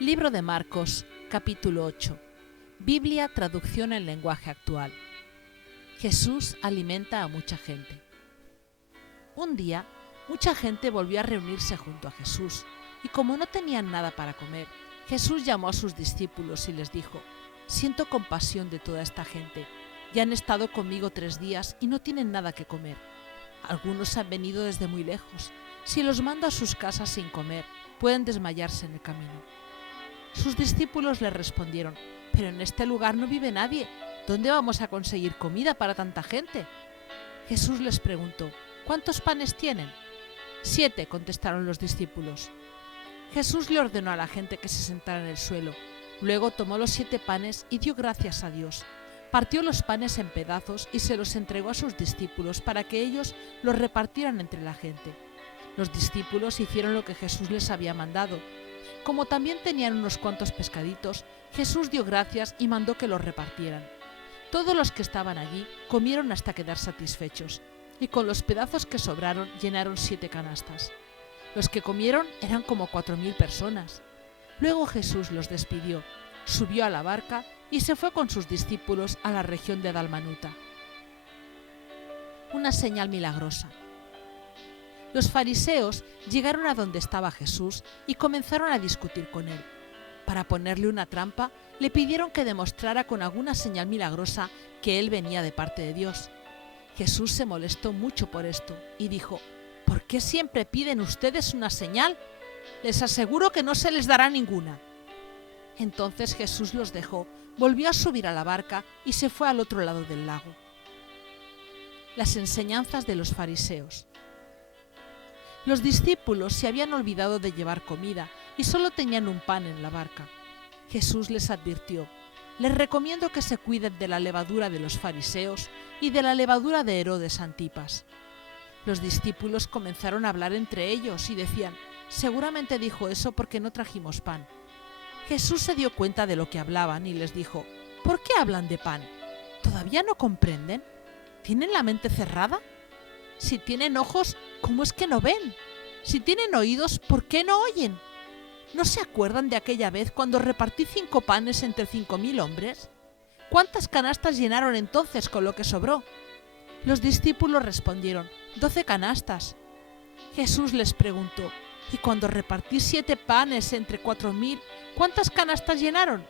Libro de Marcos, capítulo 8. Biblia, traducción en lenguaje actual. Jesús alimenta a mucha gente. Un día, mucha gente volvió a reunirse junto a Jesús, y como no tenían nada para comer, Jesús llamó a sus discípulos y les dijo: «Siento compasión de toda esta gente. Ya han estado conmigo 3 días y no tienen nada que comer. Algunos han venido desde muy lejos. Si los mando a sus casas sin comer, pueden desmayarse en el camino». Sus discípulos le respondieron: «Pero en este lugar no vive nadie. ¿Dónde vamos a conseguir comida para tanta gente?». Jesús les preguntó: «¿Cuántos panes tienen?». 7, contestaron los discípulos. Jesús le ordenó a la gente que se sentara en el suelo. Luego tomó los 7 panes y dio gracias a Dios. Partió los panes en pedazos y se los entregó a sus discípulos para que ellos los repartieran entre la gente. Los discípulos hicieron lo que Jesús les había mandado. Como también tenían unos cuantos pescaditos, Jesús dio gracias y mandó que los repartieran. Todos los que estaban allí comieron hasta quedar satisfechos, y con los pedazos que sobraron llenaron 7 canastas. Los que comieron eran como 4.000 personas. Luego Jesús los despidió, subió a la barca y se fue con sus discípulos a la región de Dalmanuta. Una señal milagrosa. Los fariseos llegaron a donde estaba Jesús y comenzaron a discutir con él. Para ponerle una trampa, le pidieron que demostrara con alguna señal milagrosa que él venía de parte de Dios. Jesús se molestó mucho por esto y dijo: «¿Por qué siempre piden ustedes una señal? Les aseguro que no se les dará ninguna». Entonces Jesús los dejó, volvió a subir a la barca y se fue al otro lado del lago. Las enseñanzas de los fariseos. Los discípulos se habían olvidado de llevar comida y solo tenían un pan en la barca. Jesús les advirtió: «Les recomiendo que se cuiden de la levadura de los fariseos y de la levadura de Herodes Antipas». Los discípulos comenzaron a hablar entre ellos y decían: «Seguramente dijo eso porque no trajimos pan». Jesús se dio cuenta de lo que hablaban y les dijo: «¿Por qué hablan de pan? ¿Todavía no comprenden? ¿Tienen la mente cerrada? Si tienen ojos, ¿cómo es que no ven? Si tienen oídos, ¿por qué no oyen? ¿No se acuerdan de aquella vez cuando repartí 5 panes entre 5.000 hombres? ¿Cuántas canastas llenaron entonces con lo que sobró?». Los discípulos respondieron: 12 canastas. Jesús les preguntó: «¿Y cuando repartí 7 panes entre 4.000, cuántas canastas llenaron?».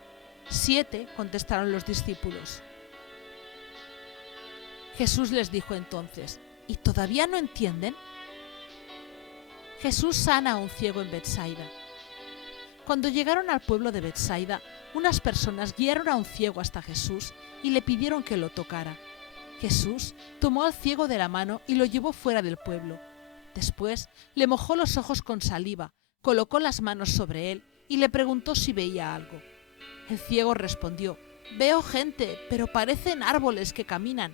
7, contestaron los discípulos. Jesús les dijo entonces: «¿Y todavía no entienden?». Jesús sana a un ciego en Betsaida. Cuando llegaron al pueblo de Betsaida, unas personas guiaron a un ciego hasta Jesús y le pidieron que lo tocara. Jesús tomó al ciego de la mano y lo llevó fuera del pueblo. Después le mojó los ojos con saliva, colocó las manos sobre él y le preguntó si veía algo. El ciego respondió: «Veo gente, pero parecen árboles que caminan».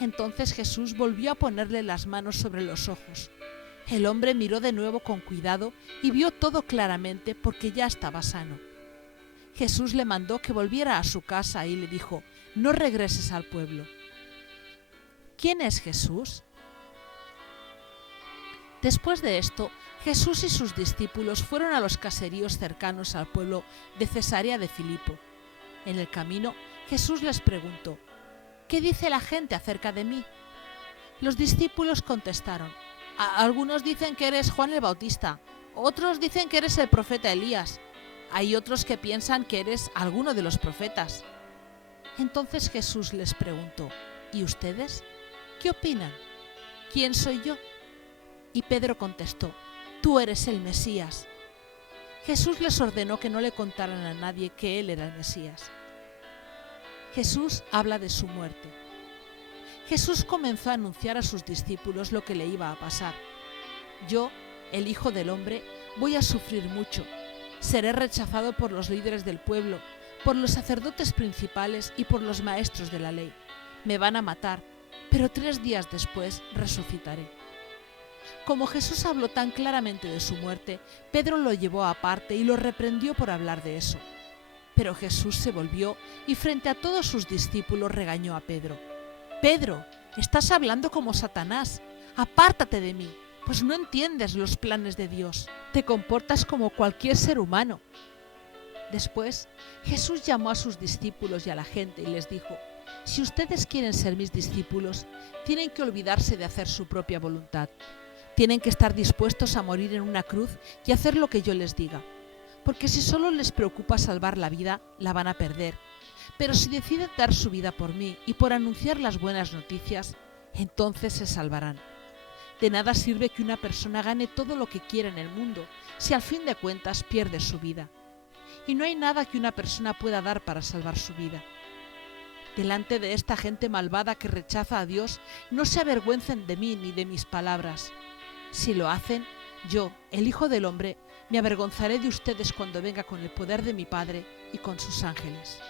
Entonces Jesús volvió a ponerle las manos sobre los ojos. El hombre miró de nuevo con cuidado y vio todo claramente porque ya estaba sano. Jesús le mandó que volviera a su casa y le dijo: «No regreses al pueblo». ¿Quién es Jesús? Después de esto, Jesús y sus discípulos fueron a los caseríos cercanos al pueblo de Cesarea de Filipo. En el camino, Jesús les preguntó: «¿Qué dice la gente acerca de mí?». Los discípulos contestaron: «Algunos dicen que eres Juan el Bautista, otros dicen que eres el profeta Elías, hay otros que piensan que eres alguno de los profetas». Entonces Jesús les preguntó: «¿Y ustedes? ¿Qué opinan? ¿Quién soy yo?». Y Pedro contestó: «Tú eres el Mesías». Jesús les ordenó que no le contaran a nadie que él era el Mesías. Jesús habla de su muerte. Jesús comenzó a anunciar a sus discípulos lo que le iba a pasar. «Yo, el Hijo del Hombre, voy a sufrir mucho. Seré rechazado por los líderes del pueblo, por los sacerdotes principales y por los maestros de la ley. Me van a matar, pero 3 días después resucitaré». Como Jesús habló tan claramente de su muerte, Pedro lo llevó aparte y lo reprendió por hablar de eso. Pero Jesús se volvió y frente a todos sus discípulos regañó a Pedro: «Pedro, estás hablando como Satanás. Apártate de mí, pues no entiendes los planes de Dios. Te comportas como cualquier ser humano. Después, Jesús llamó a sus discípulos y a la gente y les dijo: si ustedes quieren ser mis discípulos, tienen que olvidarse de hacer su propia voluntad. Tienen que estar dispuestos a morir en una cruz y hacer lo que yo les diga. Porque si solo les preocupa salvar la vida, la van a perder. Pero si deciden dar su vida por mí y por anunciar las buenas noticias, entonces se salvarán. De nada sirve que una persona gane todo lo que quiera en el mundo si al fin de cuentas pierde su vida. Y no hay nada que una persona pueda dar para salvar su vida. Delante de esta gente malvada que rechaza a Dios, no se avergüencen de mí ni de mis palabras. Si lo hacen, yo, el Hijo del Hombre, me avergonzaré de ustedes cuando venga con el poder de mi Padre y con sus ángeles.